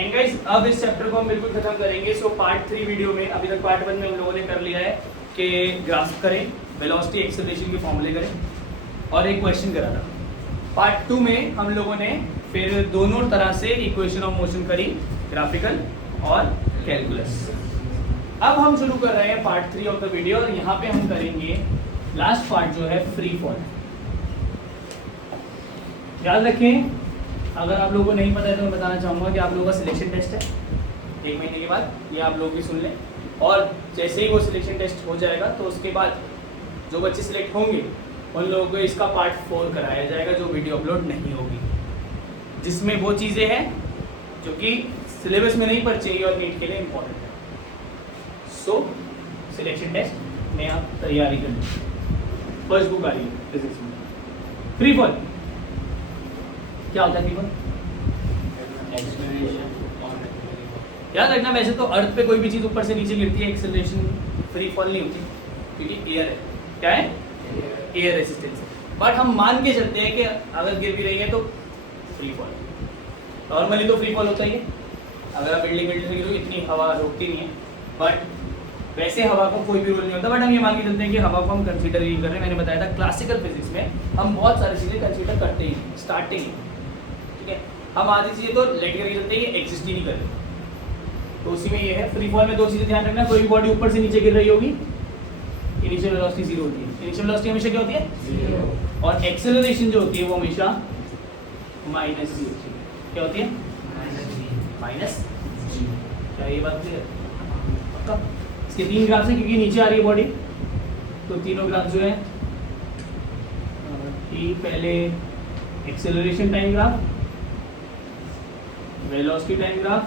And guys अब इस chapter को हम बिल्कुल खत्म करेंगे। सो पार्ट 3 वीडियो में, अभी तक पार्ट 1 में हम लोगों ने कर लिया है कि ग्राफ करें, वेलोसिटी एक्सेलरेशन के फॉर्मूले करें और एक क्वेश्चन करा था। पार्ट 2 में हम लोगों ने फिर दोनों तरह से इक्वेशन ऑफ मोशन करी, ग्राफिकल और कैलकुलस। अब हम शुरू कर रहे हैं पार्ट 3 ऑफ द वीडियो और यहाँ पे हम करेंगे लास्ट पार्ट जो है फ्री फॉल। याद रखें, अगर आप लोगों को नहीं पता है तो मैं बताना चाहूँगा कि आप लोगों का सिलेक्शन टेस्ट है 1 महीने के बाद, ये आप लोग भी सुन लें। और जैसे ही वो सिलेक्शन टेस्ट हो जाएगा तो उसके बाद जो बच्चे सिलेक्ट होंगे उन लोगों को इसका पार्ट 4 कराया जाएगा जो वीडियो अपलोड नहीं होगी, जिसमें वो चीज़ें हैं जो कि सिलेबस में नहीं पर चाहिए और नीट के लिए इम्पोर्टेंट है। सो सिलेक्शन टेस्ट में आप तैयारी कर लीजिए। फर्स्ट बुक आ रही है फिजिक्स में, फ्री फॉल। क्या होता है फ्री फॉल? याद रखना, वैसे तो अर्थ पे कोई भी चीज़ ऊपर से नीचे गिरती है एक्सेलरेशन फ्री फॉल नहीं होती, क्योंकि एयर है। क्या है? एयर रेसिस्टेंस है। बट हम मान के चलते हैं कि अगर गिर भी रही है तो फ्री फॉल। नॉर्मली तो फ्री फॉल होता ही है, अगर आप बिल्डिंग से गिरो इतनी हवा रोकती नहीं है, बट वैसे हवा को कोई भी रोल नहीं होता। बट हम ये मान के चलते हैं कि हवा को हम कंसीडर ही कर रहे हैं। मैंने बताया था क्लासिकल फिजिक्स में हम बहुत सारी चीज़ें कंसीडर करते ही स्टार्टिंग, ठीक है। हम आधी चीज़ें तो लेट करके चलते हैं, ये एग्जिस्ट ही नहीं करते। तो उसी में ये है, फ्री फॉल में दो चीज़ें ध्यान रखना। कोई भी बॉडी ऊपर से नीचे गिर रही होगी, इनिशियल वेलोसिटी 0 होती है। इनिशियल वेलोसिटी हमेशा क्या होती है? 0। और एक्सेलरेशन जो होती है वो हमेशा माइनस जी होती है। क्या होती है? माइनस जी। क्या ये बात क्लियर? पक्का? इसके 3 ग्राफ है क्योंकि नीचे आ रही है बॉडी, तो तीनों ग्राफ जो है पहले acceleration time graph, velocity time graph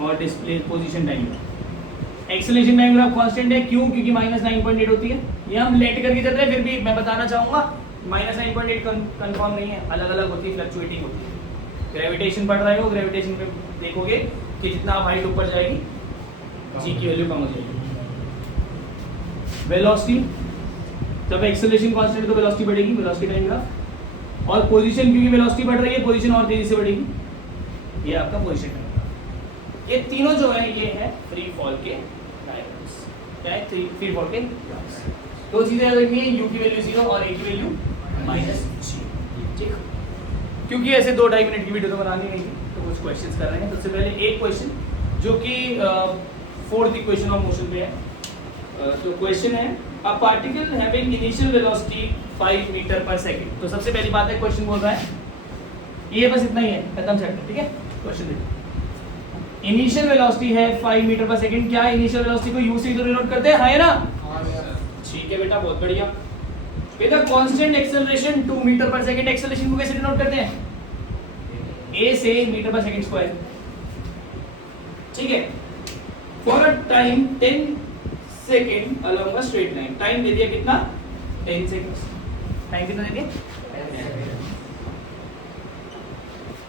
और display position time graph. Acceleration time graph constant है, क्यों? क्योंकि माइनस 9.8 होती है। ये हम लेट करके चल रहे हैं, फिर भी मैं बताना चाहूँगा माइनस 9.8 कंफर्म नहीं है, अलग अलग होती है, फ्लक्चुएटिंग होती है। ग्रेविटेशन पढ़ रहे हो, ग्रेविटेशन पे देखोगे कि जितना आप हाइट ऊपर जाएगी जी की वैल्यू कम हो जाएगी। वेलोसिटी, जब एक्सेलरेशन कांस्टेंट तो वेलोसिटी बढ़ेगी, वेलोसिटी टाइम ग्राफ। और पोजीशन, क्योंकि वेलोसिटी बढ़ रही है पोजीशन और तेजी से बढ़ेगी, ये आपका पोजीशन टाइम ग्राफ। ये तीनों जो है ये है फ्री फॉल के डायग्राम्स। क्या है? फ्री फॉल के ग्राफ्स। दो चीजें याद रखनी है, यू की वैल्यू 0 और ए की वैल्यू माइनस जी, ठीक। क्योंकि ऐसे 2-2.5 मिनट की वीडियो तो बनानी नहीं थी, तो कुछ क्वेश्चंस कर रहे हैं। सबसे पहले एक क्वेश्चन जो कि 4th इक्वेशन ऑफ मोशन पे है। तो क्वेश्चन है, a particle having initial velocity 5 meter per second. तो सबसे पहली बात है, क्वेश्चन बोल रहा है ये, बस इतना ही है, खत्म चैप्टर, ठीक है। क्वेश्चन देखो, इनिशियल वेलोसिटी है 5 मीटर पर सेकंड। क्या इनिशियल वेलोसिटी को यू से इधर डिनोट करते हैं, है ना? ठीक है बेटा, बहुत बढ़िया। बेटा constant acceleration 2 metre per second, acceleration को कैसे डिनोट करते हैं? ए से मीटर पर सेकंड स्क्वायर, ठीक है। For a time 10 second along a straight line. Time दे दिया कितना? 10 सेकंड्स। टाइम कितना दे दिया?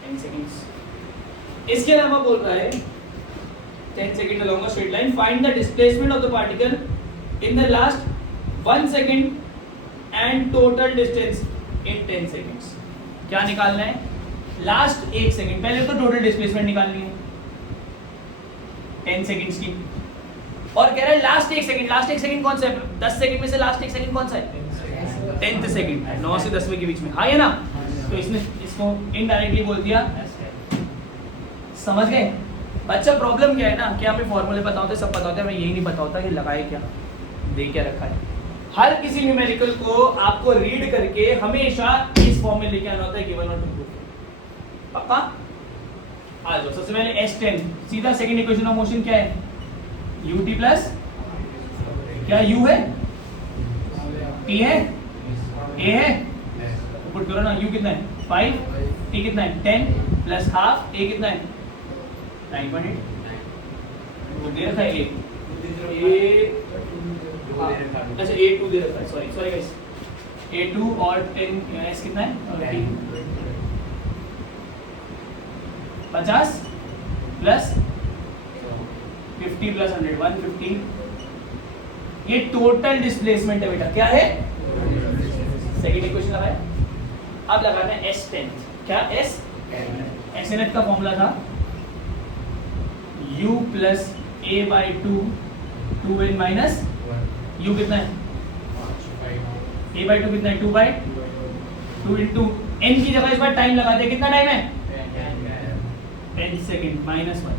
10 सेकंड्स। इसके अलावा बोल रहा है 10 second along a straight line, find the displacement of the particle in the last 1 second and total distance in 10 seconds. क्या निकालना है? Last 1 second. पहले तो टोटल डिस्प्लेसमेंट निकालनी है 10 सेकंड्स की, और कह रहा है लास्ट 1 सेकंड। लास्ट 1 सेकंड कौन सा है? 10 सेकंड में से लास्ट 1 सेकंड कौन सा है? 10th सेकंड, 9 से 10वें के बीच में, हाँ है ना? तो इसने इसको इनडायरेक्टली बोल दिया। समझ गए बच्चा? प्रॉब्लम क्या है ना कि हमें फॉर्मूले पता होते, सब पता होता है, हमें यही नहीं पता होता कि लगाए क्या, दे क्या रखा है। हर किसी न्यूमेरिकल को आपको रीड करके हमेशा इस फॉर्म में लेके आना होता है, गिवन और टू प्रूफ। पक्का? आ जाओ। सबसे पहले S10, सीधा सेकंड इक्वेशन ऑफ मोशन क्या है? ut प्लस, क्या u है? t है? a है? पुट करो ना, u कितना है? 5, t कितना है? 10 प्लस हाफ, a कितना है? 9.8। वो दे रखा है a, अच्छा a2 दे रखा है, सॉरी गाइस, a2 और 10 s कितना है? 50 प्लस 50 प्लस 100, 150। ये टोटल डिस्प्लेसमेंट है बेटा। क्या है? सेकंड इक्वेशन लगाया। अब लगाना है S10। क्या? S एक्सएनएच का फॉर्मूला था u plus a by 2 2n minus u कितना है a बाई 2 कितना है 2 बाई 2 इंटू n की जगह इस बार टाइम लगा दे, कितना टाइम है 10 सेकेंड माइनस 1।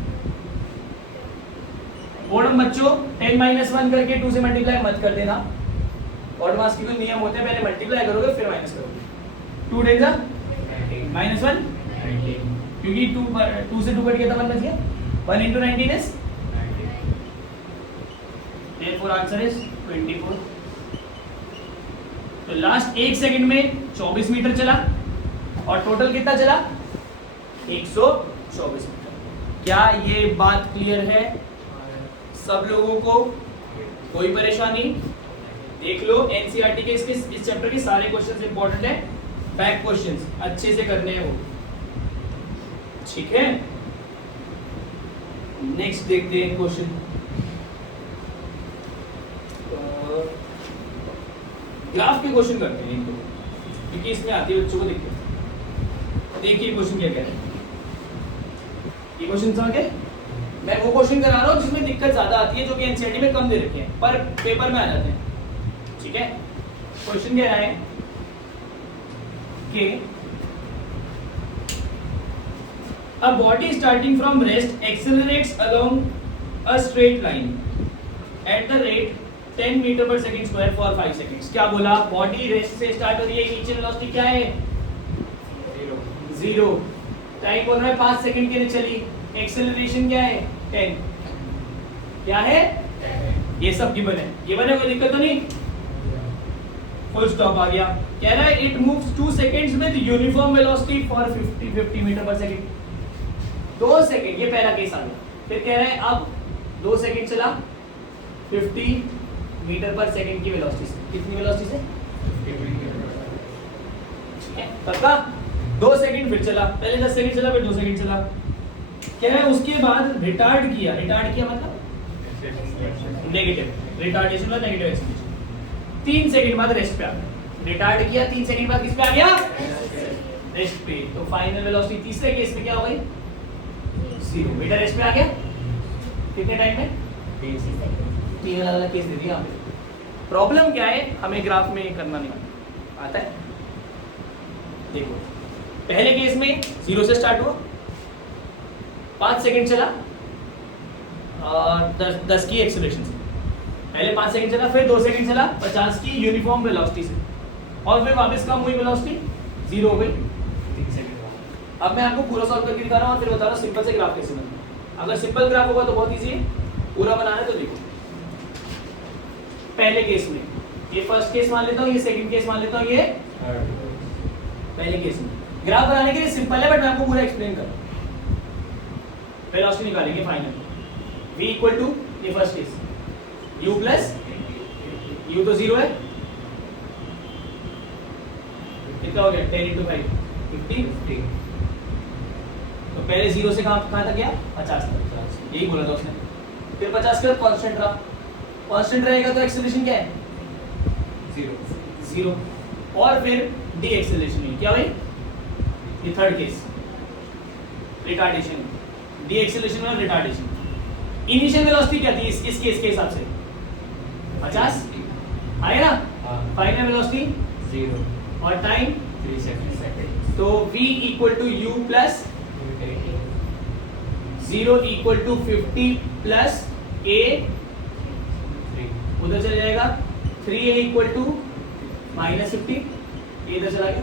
बोर्ड बच्चों 10 माइनस 1 करके 2 से मल्टीप्लाई मत कर देना, ऑड मास के कोई नियम होते हैं, पहले मल्टीप्लाई करोगे फिर माइनस करोगे। 2 10 जा माइनस 1 क्योंकि 2 से 2 कट गया था 1 बच गया, 1 into 19 is therefore answer is 24। तो लास्ट 1 सेकंड में 24 मीटर चला और टोटल कितना चला 124 मीटर। क्या ये बात क्लियर है सब लोगों को? कोई परेशानी? देख लो एनसीईआरटी के इस चैप्टर के सारे क्वेश्चंस इंपॉर्टेंट है, बैक क्वेश्चंस अच्छे से करने हैं वो, ठीक है। नेक्स्ट देखते हैं क्वेश्चन। ग्राफ के क्वेश्चन करते हैं इनको, क्योंकि इसमें आती है बच्चों को दिक्कत। देखिए क्वेश्चन क्या कह रहे हैं, ये क्वेश्चन समझ गए? मैं वो क्वेश्चन करा रहा हूँ जिसमें दिक्कत ज्यादा आती है, जो कि एनसीईआरटी में कम दे रखे हैं पर पेपर में आ जाते हैं, ठीक है। क्वेश्चन कह रहा है कि a body starting from rest accelerates along a straight line at the rate 10 metre per second square for 5 seconds. क्या बोला? बॉडी रेस्ट से स्टार्ट हो रही है, इनिशियल वेलोसिटी क्या है 0, टाइम बोल रहा है 5 सेकंड के लिए चली, एक्सेलरेशन क्या है 10, क्या है ये सब गिवन है, गिवन है, कोई दिक्कत तो नहीं, फुल स्टॉप आ गया। कह रहा है it moves 2 seconds with uniform velocity for 50 meter per second. 2 second, ये पहला केस आ गया। फिर कह रहा है अब 2 सेकंड चला 50 मीटर पर सेकंड की वेलोसिटी से, कितनी वेलोसिटी से, ठीक है पक्का। 2 सेकंड फिर चला, पहले 10 सेकंड चला फिर 2 सेकंड चला। कह रहा है उसके बाद रिटार्ड किया मतलब नेगेटिव रिटार्डेशन और नेगेटिव एक्सेलरेशन। 3 सेकंड बाद रेस्ट पे आ गया, रिटार्ड किया 3 सेकंड बाद किस पे आ गया रेस्ट पे। तो फाइनल वेलोसिटी तीसरे केस में क्या हो गई 0 मीटर रेस्ट पे आ गया, कितने टाइम में 3 अलग अलग केस दे दिया आपने। प्रॉब्लम क्या है, हमें ग्राफ में करना नहीं आता है। देखो पहले केस में 0 से स्टार्ट हुआ, 5 सेकंड चला और 10 की एक्सेलरेशन से, पहले 5 सेकंड चला फिर 2 सेकंड चला 50 की यूनिफॉर्म वेलोसिटी से, और फिर वापस कम हुई वेलोसिटी 0 हो गई 3 सेकंड। अब मैं आपको पूरा सॉल्व करके दिखा रहा हूँ और फिर बता रहा हूँ सिंपल से ग्राफ कैसे बनता है। अगर सिंपल ग्राफ होगा तो बहुत इजी है, पूरा बनाना है तो देखो। पहले केस में ये फर्स्ट केस मान लेता हूँ, ये सेकंड केस मान लेता हूँ, ये पहले केस में ग्राफ बनाने के लिए सिंपल है, बट मैं आपको पूरा एक्सप्लेन कर रहा हूँ। वेलोसिटी निकालेंगे फाइनल, v इक्वल टू ये first case u plus u तो 0 है, कितना हो गया 10 into 5 50। तो पहले 0 से कहाँ तक गया 50 तक, यही बोला था उसने। फिर 50 का कांस्टेंट रहा, कांस्टेंट रहेगा तो एक्सेलरेशन क्या है 0, और फिर डी एक्सेलरेशन हुई, क्या हुई ये third case retardation, D acceleration और रिटार्डेशन। इनिशियल वेलोसिटी क्या थी इस केस के हिसाब से 50 आएगा ना, फाइनल वेलोसिटी 0 और टाइम 3 सेकंड। तो v equal to u plus 0 equal to 50 plus a, उधर चले जाएगा 3a इक्वल टू माइनस 50, ये इधर चला गया,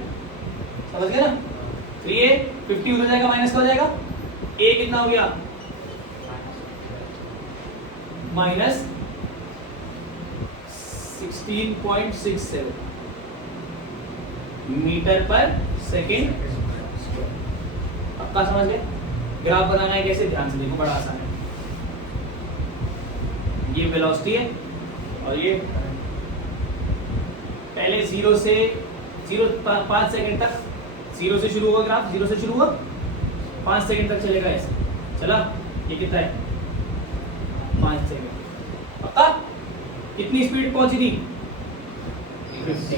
समझ गया ना। 3a 50 उधर जाएगा माइनस का हो जाएगा, a कितना हो गया माइनस 16.67 मीटर पर सेकेंड। पक्का समझ गए? ग्राफ बनाना है कैसे, ध्यान से देखो, बड़ा आसान है। ये वेलोसिटी है और ये पहले 0 से 5 सेकंड तक 0 से शुरू होगा ग्राफ, 0 से शुरू हुआ 5 सेकंड तक चलेगा ऐसे, चला ये कितना है 5 सेकंड। पक्का? कितनी स्पीड पहुंची थी 50।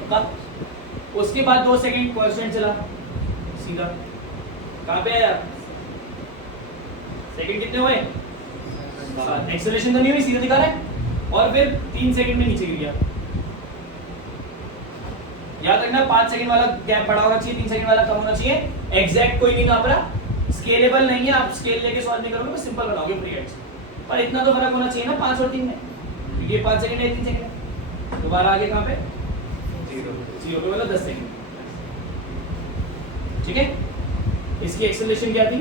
पक्का? उसके बाद 2 सेकंड कांस्टेंट चला सीधा, कहाँ पे आया? सेकंड कितने हुए? 7। एक्सेलरेशन तो नहीं हुई, सीधा दिखा रहा है, और फिर 3 सेकंड में नीचे गिर गया। याद रखना 5 सेकंड वाला गैप बड़ा होना चाहिए, 3 सेकंड वाला कम होना चाहिए। एग्जैक्ट कोई नहीं नाप रहा, स्केलेबल नहीं है, आप स्केल लेके सॉल्व नहीं करोगे, बस सिंपल बनाओगे फ्री हैंड्स। पर इतना तो फर्क होना चाहिए ना 5 और 3 में, क्योंकि ये 5 सेकंड है, 3 सेकंड है। दोबारा आगे कहाँ पे? 0 पे वाला 10 सेकंड। ठीक है, इसकी एक्सेलरेशन क्या थी?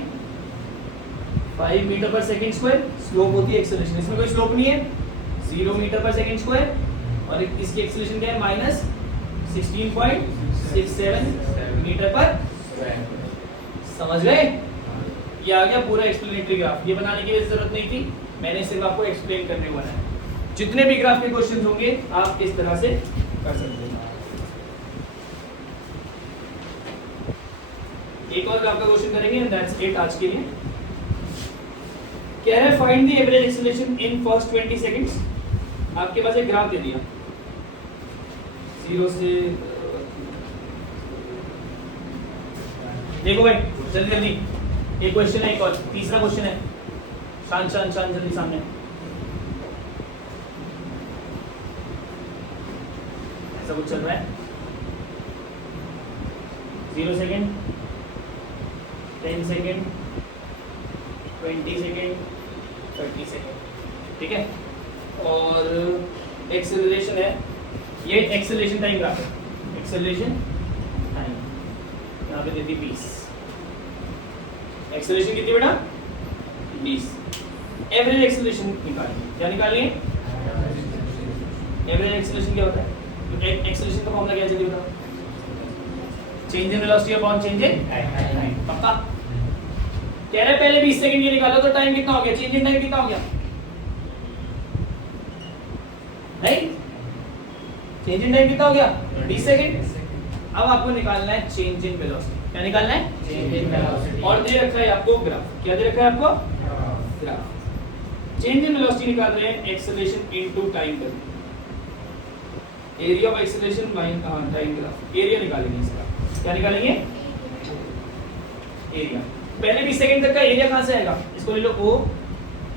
5 meter per second square. Slope होती है एक्सेलरेशन, इसमें कोई स्लोप नहीं है, 0 मीटर पर सेकंड स्क्वायर। और इसकी एक्सेलरेशन क्या है? माइनस 16.67 मीटर पर। समझ गए? ये आ गया पूरा एक्सप्लेनेटरी ग्राफ। ये बनाने की जरूरत नहीं थी, मैंने सिर्फ आपको एक्सप्लेन करने को बनाया। जितने भी ग्राफ के क्वेश्चन होंगे आप इस तरह से कर सकते हैं। एक और ग्राफ का क्वेश्चन करेंगे, दैट्स इट आज के लिए। कह रहे हैं find the average acceleration in first 20 seconds. आपके पास एक ग्राफ दे दिया 0 से, देखो भाई जल्दी जल्दी, एक क्वेश्चन है, एक और तीसरा क्वेश्चन है। शांत शांत शांत, जल्दी सामने। ऐसा कुछ चल रहा है। 0 सेकेंड, 10 सेकेंड, 20 सेकेंड, 30 सेकेंड, ठीक है। और एक्सेलरेशन है, ये एक्सेलरेशन टाइम ग्राफ है। एक्सेलरेशन टाइम यहाँ पे देती 20। एक्सेलरेशन कितनी बेटा? 20। एवरेज एक्सेलरेशन निकालिए। क्या निकालिए? एवरेज एक्सेलरेशन क्या होता है? तो एक्सेलरेशन का फॉर्मूला क्या जल्दी बताओ? Change in velocity upon change in time. पक्का? कह रहे पहले 20 सेकंड ये निकालो तो टाइम कितना हो गया? चेंज इन टाइम कितना हो गया? नहीं, चेंज इन टाइम कितना हो गया? 20 सेकंड। अब आपको निकालना है चेंज इन वेलोसिटी। क्या निकालना है? Change in velocity. और दे रखा है आपको ग्राफ। क्या दे रखा है आपको? ग्राफ। चेंज इन वेलोसिटी निकाल रहे हैं, एक्सेलरेशन इनटू टाइम कर, area of acceleration minus time graph. Area निकालेंगे इसका। क्या निकालेंगे? एरिया। पहले 20 सेकंड तक का एरिया कहां से आएगा? इसको ले लो O,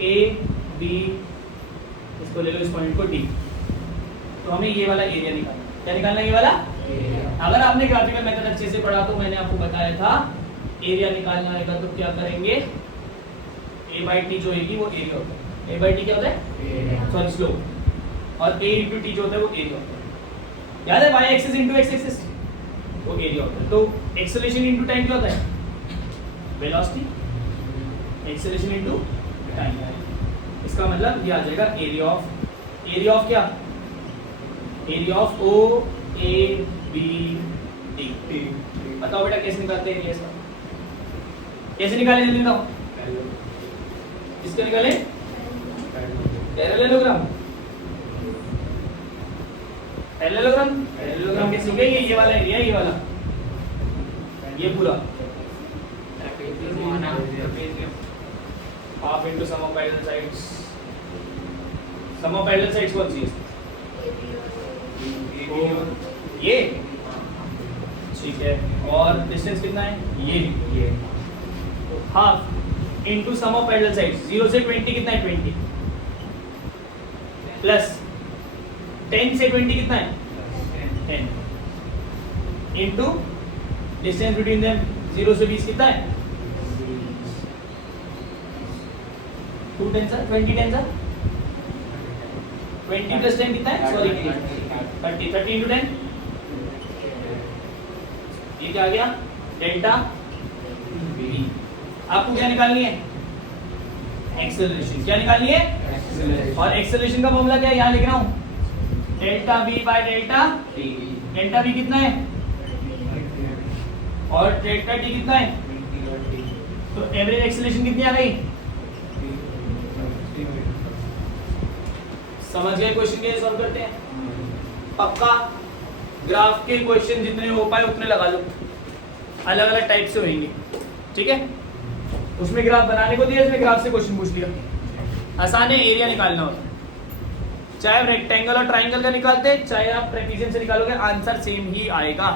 A, B, इसको ले लो इस पॉइंट को D। तो हमें ये वाला एरिया निकालना। क्या निकालना है? ये वाला एरिया। अगर आपने ग्राफिकल मेथड अच्छे से पढ़ा तो मैंने आपको बताया था एरिया निकालना आएगा तो क्या करेंगे? A/T जो होगी वो एरिया होता है। A/T क्या होता है? Sorry slope. और A × T जो होता है वो एरिया होता है। याद है? y एक्सिस × x एक्सिस वो एरिया होता है। तो एक्सेलरेशन इनटू टाइम क्या होता है? वेलोसिटी। Acceleration into time. इसका मतलब ये आ जाएगा एरिया ऑफ क्या? Area of OABD। बताओ बेटा कैसे निकालते हैं एरिया इसका? कैसे निकाले जल्दी बताओ। किसका निकाले? पैरेललोग्राम। पैरेललोग्राम कैसे हो गया? ये वाला एरिया, ये वाला, ये पूरा half into sum of parallel sides. Sum of parallel sides कौन सी है? ये, ठीक है। और डिस्टेंस कितना है? ये half into sum of parallel sides. 0 से 20 कितना है? 20 प्लस 10 से 20 कितना है? 10 इनटू डिस्टेंस बिटवीन देम 0 से 20 कितना है? 2 10 सर 20 10 सर 20 प्लस 10 कितना है? Sorry 30 into 10। ये क्या आ गया? Delta V। आपको क्या निकालनी है? एक्सेलरेशन। क्या निकालनी है? और एक्सेलरेशन का फॉर्मूला क्या है? यहाँ लिख रहा हूँ, delta V by delta T। Delta V कितना है? और डेल्टा T कितना है? तो एवरेज एक्सेलरेशन कितनी आ गई? समझ गए? क्वेश्चन कैसे सॉल्व करते हैं? पक्का? ग्राफ के क्वेश्चन जितने हो पाए उतने लगा लो, अलग अलग टाइप से होंगे, ठीक है। उसमें ग्राफ बनाने को दिया, इसमें ग्राफ से क्वेश्चन पूछ लिया। आसान है, एरिया निकालना होता है। चाहे आप रेक्टेंगल और ट्राइंगल का निकालते हैं, चाहे आप ट्रेपीजियम से निकालोगे, आंसर सेम ही आएगा।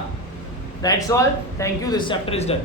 That's all. Thank you. This chapter is done.